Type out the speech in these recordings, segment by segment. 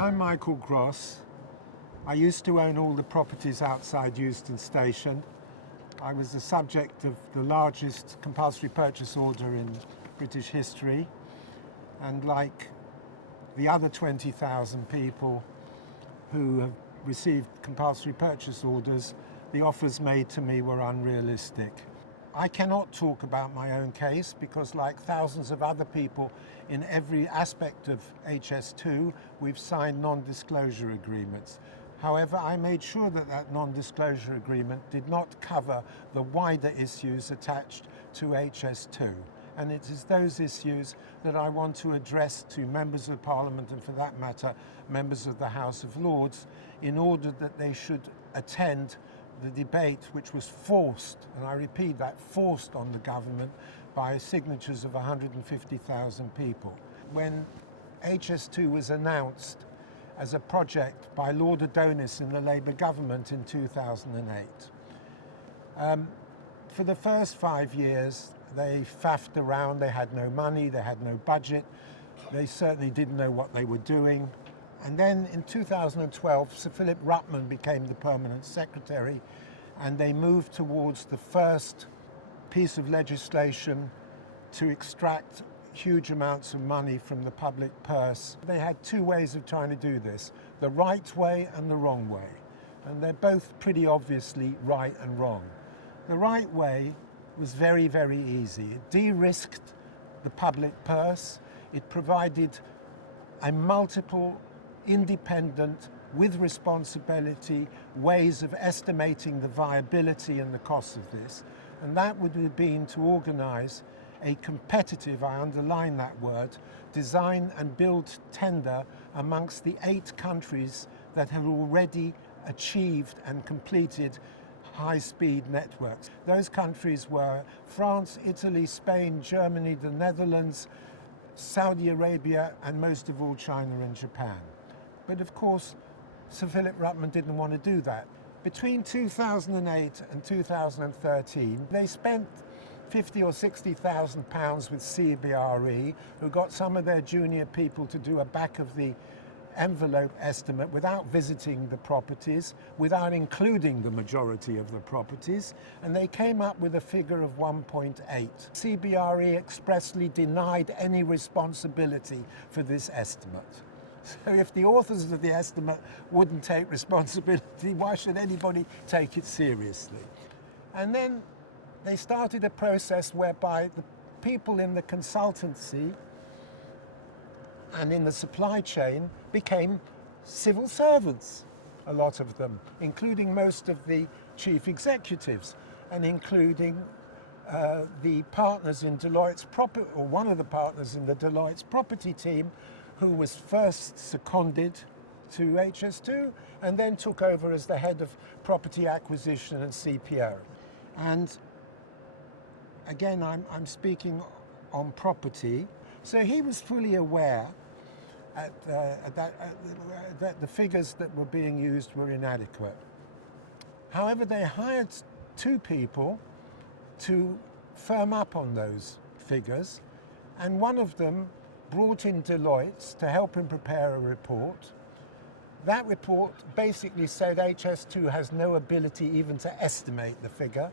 I'm Michael Gross. I used to own all the properties outside Euston Station. I was the subject of the largest compulsory purchase order in British history, and like the other 20,000 people who have received compulsory purchase orders, the offers made to me were unrealistic. I cannot talk about my own case because, like thousands of other people in every aspect of HS2, we've signed non-disclosure agreements. However, I made sure that that non-disclosure agreement did not cover the wider issues attached to HS2. And it is those issues that I want to address to members of Parliament and, for that matter, members of the House of Lords, in order that they should attend the debate which was forced, and I repeat that, forced on the government by signatures of 150,000 people. When HS2 was announced as a project by Lord Adonis in the Labour government in 2008, for the first 5 years they faffed around. They had no money, they had no budget, they certainly didn't know what they were doing. And then in 2012, Sir Philip Rutman became the permanent secretary, and they moved towards the first piece of legislation to extract huge amounts of money from the public purse. They had two ways of trying to do this, the right way and the wrong way. And they're both pretty obviously right and wrong. The right way was very, very easy. It de-risked the public purse. It provided a multiple, independent, with responsibility, ways of estimating the viability and the cost of this. And that would have been to organise a competitive, I underline that word, design and build tender amongst the 8 countries that have already achieved and completed high-speed networks. Those countries were France, Italy, Spain, Germany, the Netherlands, Saudi Arabia, and most of all China and Japan. But of course, Sir Philip Rutman didn't want to do that. Between 2008 and 2013, they spent £50,000 or £60,000 with CBRE, who got some of their junior people to do a back of the envelope estimate without visiting the properties, without including the majority of the properties, and they came up with a figure of 1.8. CBRE expressly denied any responsibility for this estimate. So if the authors of the estimate wouldn't take responsibility, why should anybody take it seriously? And then they started a process whereby the people in the consultancy and in the supply chain became civil servants, a lot of them, including most of the chief executives and including the partners in Deloitte's property, or one of the partners in the Deloitte's property team, who was first seconded to HS2 and then took over as the head of property acquisition and CPO. And again, I'm speaking on property. So he was fully aware that the figures that were being used were inadequate. However, they hired 2 people to firm up on those figures, and one of them brought in Deloitte to help him prepare a report. That report basically said HS2 has no ability even to estimate the figure.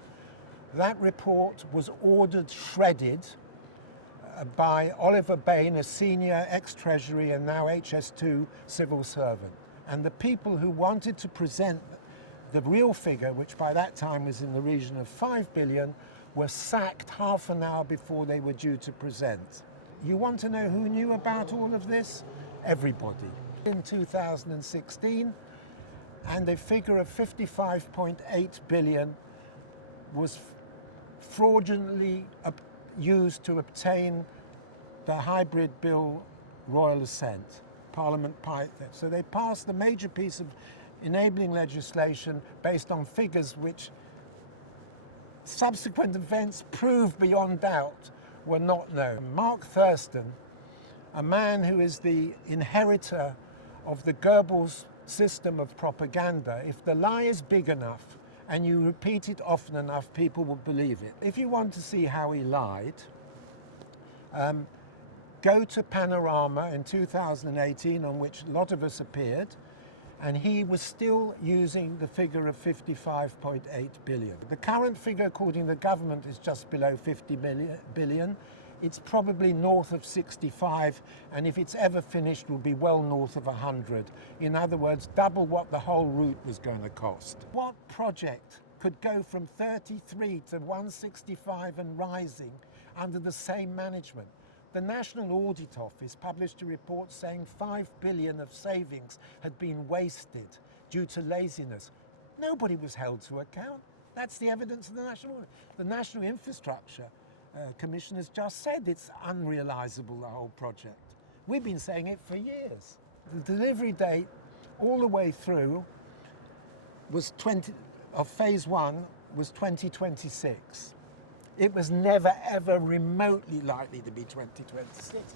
That report was ordered shredded by Oliver Bain, a senior ex-Treasury and now HS2 civil servant. And the people who wanted to present the real figure, which by that time was in the region of 5 billion, were sacked half an hour before they were due to present. You want to know who knew about all of this? Everybody. In 2016, and a figure of 55.8 billion was fraudulently used to obtain the hybrid bill royal assent. Parliament passed it. So they passed the major piece of enabling legislation based on figures which subsequent events proved beyond doubt were not known. Mark Thurston, a man who is the inheritor of the Goebbels system of propaganda, if the lie is big enough and you repeat it often enough, people will believe it. If you want to see how he lied, go to Panorama in 2018, on which a lot of us appeared, and he was still using the figure of 55.8 billion. The current figure, according to the government, is just below 50 billion. It's probably north of 65, and if it's ever finished, will be well north of 100. In other words, double what the whole route was going to cost. What project could go from 33 to 165 and rising under the same management? The National Audit Office published a report saying 5 billion of savings had been wasted due to laziness. Nobody was held to account. That's the evidence of the National Audit. The National Infrastructure Commission has just said it's unrealisable, the whole project. We've been saying it for years. The delivery date all the way through was phase 1 was 2026. It was never ever remotely likely to be 2026.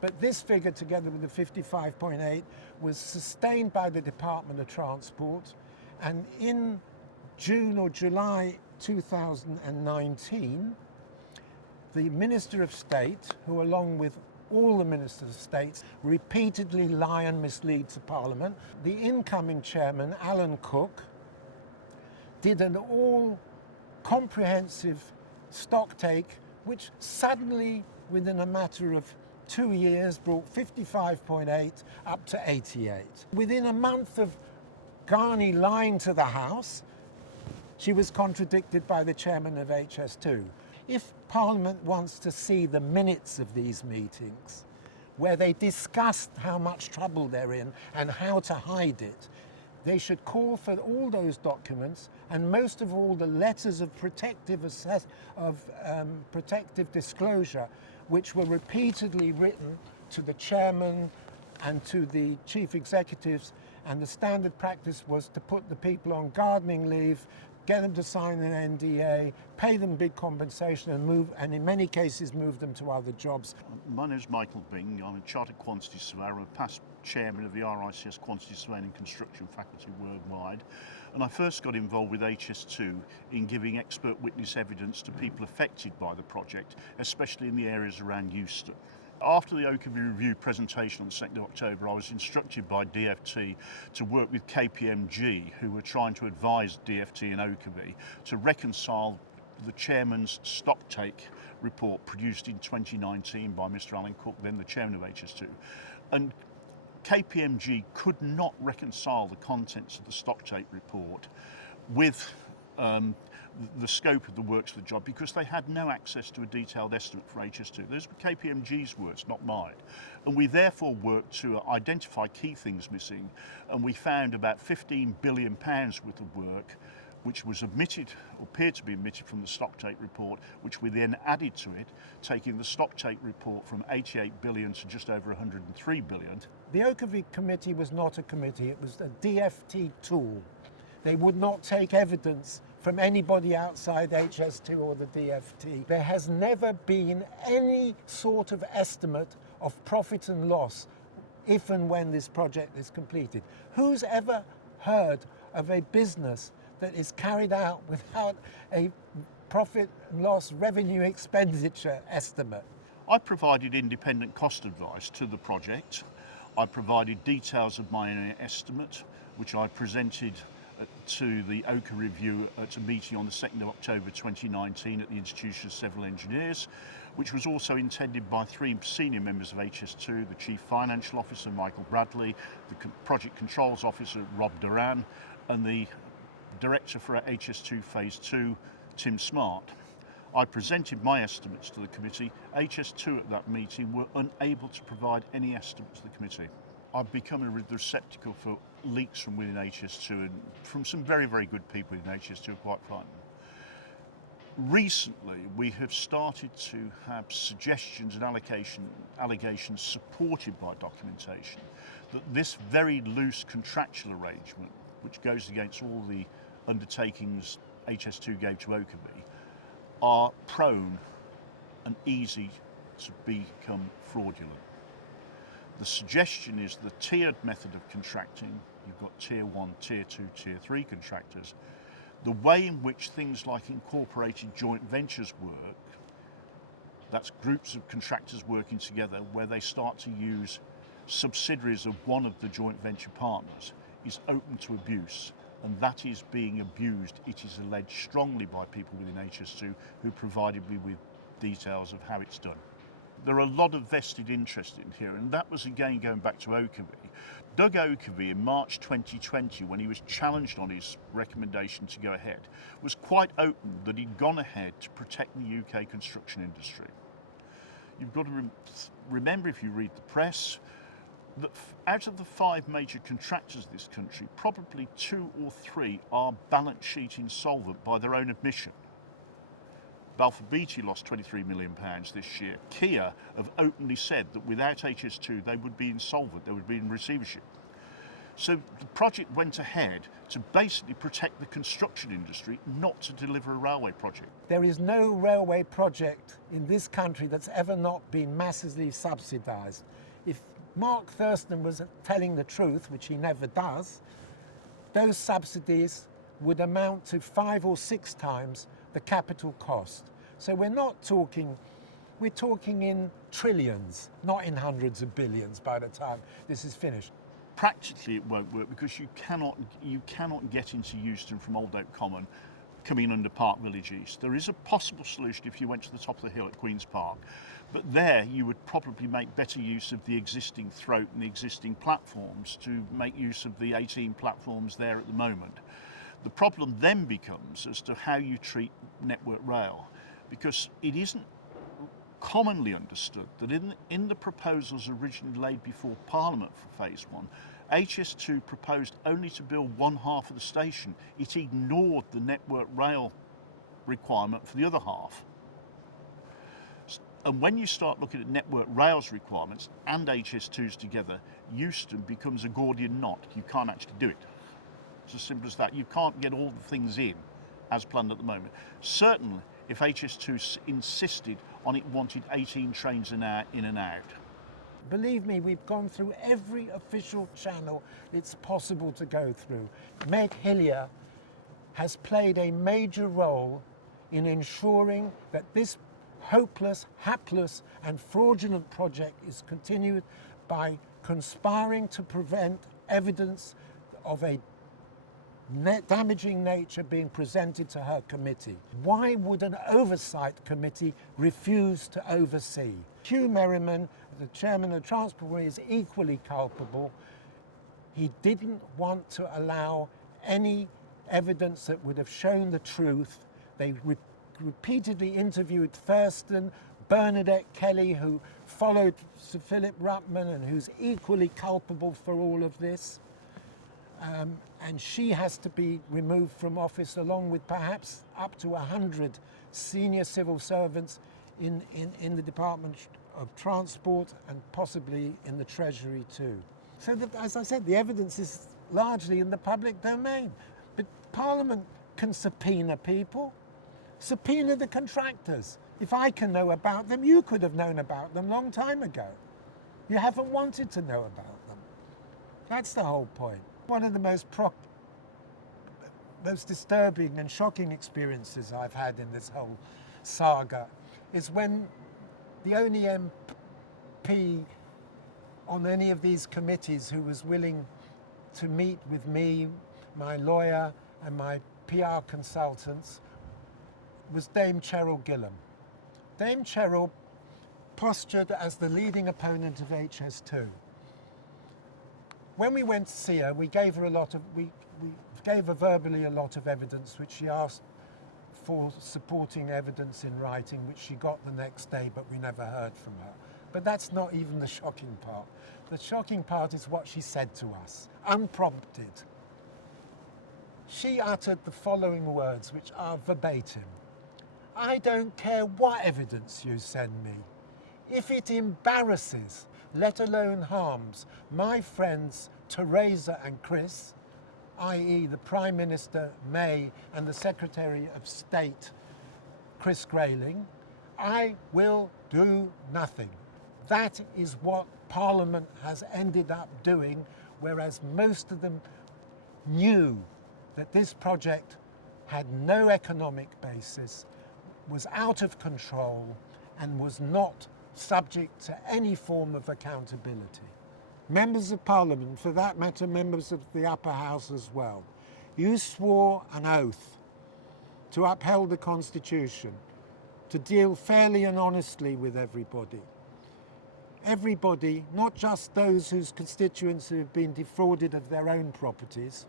But this figure, together with the 55.8, was sustained by the Department of Transport, and in June or July 2019, the Minister of State, who along with all the Ministers of State repeatedly lie and mislead to Parliament, the incoming chairman, Alan Cook, did an all-comprehensive stocktake, which suddenly, within a matter of 2 years, brought 55.8 up to 88. Within a month of Ghani lying to the House, she was contradicted by the chairman of HS2. If Parliament wants to see the minutes of these meetings, where they discussed how much trouble they're in and how to hide it, they should call for all those documents, and most of all the letters of protective disclosure, which were repeatedly written to the chairman and to the chief executives, and the standard practice was to put the people on gardening leave, get them to sign an NDA, pay them big compensation, and in many cases move them to other jobs. My name is Michael Bing. I'm a chartered quantity surveyor. I'm a past chairman of the RICS Quantity Surveying and Construction Faculty worldwide. And I first got involved with HS2 in giving expert witness evidence to people affected by the project, especially in the areas around Euston. After the Oakerview Review presentation on the 2nd of October, I was instructed by DFT to work with KPMG, who were trying to advise DFT and Oakerview to reconcile the chairman's stocktake report produced in 2019 by Mr. Alan Cook, then the chairman of HS2. And KPMG could not reconcile the contents of the stocktake report with the scope of the works for the job, because they had no access to a detailed estimate for HS2. Those were KPMG's words, not mine. And we therefore worked to identify key things missing, and we found about £15 billion worth of work which was omitted, or appeared to be omitted, from the stocktake report, which we then added to it, taking the stocktake report from 88 billion to just over 103 billion. The Oakerview Committee was not a committee, it was a DFT tool. They would not take evidence from anybody outside HS2 or the DFT. There has never been any sort of estimate of profit and loss if and when this project is completed. Who's ever heard of a business that is carried out without a profit and loss revenue expenditure estimate? I provided independent cost advice to the project. I provided details of my estimate, which I presented to the Oaker Review at a meeting on the 2nd of October 2019 at the Institution of Civil Engineers, which was also attended by 3 senior members of HS2, the Chief Financial Officer, Michael Bradley, the Project Controls Officer, Rob Duran, and the Director for HS2 Phase 2, Tim Smart. I presented my estimates to the committee. HS2 at that meeting were unable to provide any estimates to the committee. I've become a receptacle for leaks from within HS2 and from some very, very good people in HS2, quite frankly. Recently, we have started to have suggestions and allegations supported by documentation that this very loose contractual arrangement, which goes against all the undertakings HS2 gave to Oakerview, are prone and easy to become fraudulent. The suggestion is the tiered method of contracting. You've got tier 1, tier 2, tier 3 contractors. The way in which things like incorporated joint ventures work That's groups of contractors working together where they start to use subsidiaries of one of the joint venture partners, is open to abuse. And that is being abused, it is alleged strongly by people within HS2 who provided me with details of how it's done. There are a lot of vested interest in here, and that was again going back to Oakerby. Doug Oakerby in March 2020, when he was challenged on his recommendation to go ahead, was quite open that he'd gone ahead to protect the UK construction industry. You've got to remember, if you read the press, that out of the 5 major contractors of this country, probably 2 or 3 are balance sheet insolvent by their own admission. Balfour Beatty lost £23 million this year. Kia have openly said that without HS2 they would be insolvent, they would be in receivership. So the project went ahead to basically protect the construction industry, not to deliver a railway project. There is no railway project in this country that's ever not been massively subsidised. If Mark Thurston was telling the truth, which he never does, those subsidies would amount to 5 or 6 times the capital cost. So we're talking in trillions, not in hundreds of billions by the time this is finished. Practically it won't work because you cannot get into Euston from Old Oak Common coming under Park Village East. There is a possible solution if you went to the top of the hill at Queen's Park, but there you would probably make better use of the existing throat and the existing platforms to make use of the 18 platforms there at the moment. The problem then becomes as to how you treat Network Rail, because it isn't commonly understood that in the proposals originally laid before Parliament for Phase 1, HS2 proposed only to build one half of the station. It ignored the Network Rail requirement for the other half. And when you start looking at Network Rail's requirements and HS2's together, Euston becomes a Gordian knot. You can't actually do it. It's as simple as that. You can't get all the things in as planned at the moment. Certainly, if HS2 insisted on it wanted 18 trains an hour in and out. Believe me, we've gone through every official channel it's possible to go through. Meg Hillier has played a major role in ensuring that this hopeless, hapless and fraudulent project is continued by conspiring to prevent evidence of a damaging nature being presented to her committee. Why would an oversight committee refuse to oversee? Hugh Merriman, the chairman of the Transport Committee, is equally culpable. He didn't want to allow any evidence that would have shown the truth. They repeatedly interviewed Thurston, Bernadette Kelly, who followed Sir Philip Ruttman and who's equally culpable for all of this. And she has to be removed from office along with perhaps up to 100 senior civil servants in the Department of Transport and possibly in the Treasury too. So that, as I said, the evidence is largely in the public domain. But Parliament can subpoena people, subpoena the contractors. If I can know about them, you could have known about them a long time ago. You haven't wanted to know about them. That's the whole point. One of the most disturbing and shocking experiences I've had in this whole saga is when the only MP on any of these committees who was willing to meet with me, my lawyer and my PR consultants was Dame Cheryl Gillam. Dame Cheryl postured as the leading opponent of HS2. When we went to see her, we gave her we gave her verbally a lot of evidence, which she asked for supporting evidence in writing, which she got the next day, but we never heard from her. But that's not even the shocking part. The shocking part is what she said to us, unprompted. She uttered the following words, which are verbatim. "I don't care what evidence you send me. If it embarrasses, let alone harms, my friends Teresa and Chris, i.e. the Prime Minister May and the Secretary of State Chris Grayling, I will do nothing." That is what Parliament has ended up doing, whereas most of them knew that this project had no economic basis, was out of control, and was not subject to any form of accountability. Members of Parliament, for that matter members of the upper house as well, you swore an oath to uphold the Constitution, to deal fairly and honestly with everybody. Everybody, not just those whose constituents have been defrauded of their own properties,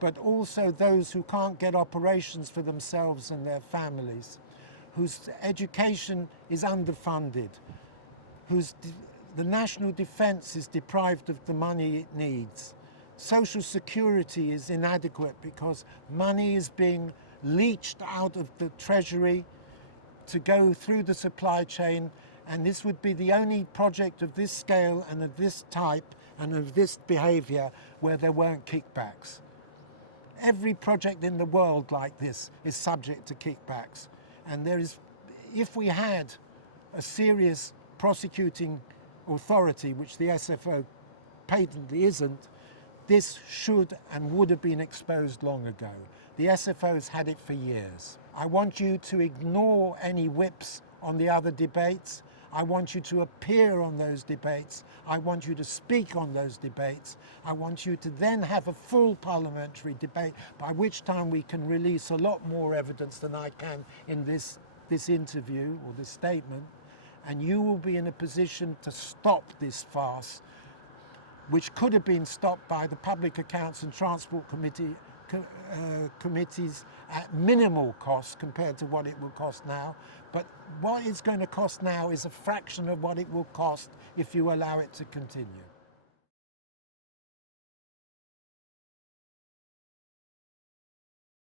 but also those who can't get operations for themselves and their families, whose education is underfunded, the national defence is deprived of the money it needs. Social security is inadequate because money is being leached out of the treasury to go through the supply chain, and this would be the only project of this scale and of this type and of this behaviour where there weren't kickbacks. Every project in the world like this is subject to kickbacks, and if we had a serious prosecuting authority, which the SFO patently isn't, this should and would have been exposed long ago. The SFO's had it for years. I want you to ignore any whips on the other debates. I want you to appear on those debates. I want you to speak on those debates. I want you to then have a full parliamentary debate, by which time we can release a lot more evidence than I can in this interview or this statement, and you will be in a position to stop this farce, which could have been stopped by the Public Accounts and Transport committees at minimal cost compared to what it will cost now. But what it's going to cost now is a fraction of what it will cost if you allow it to continue.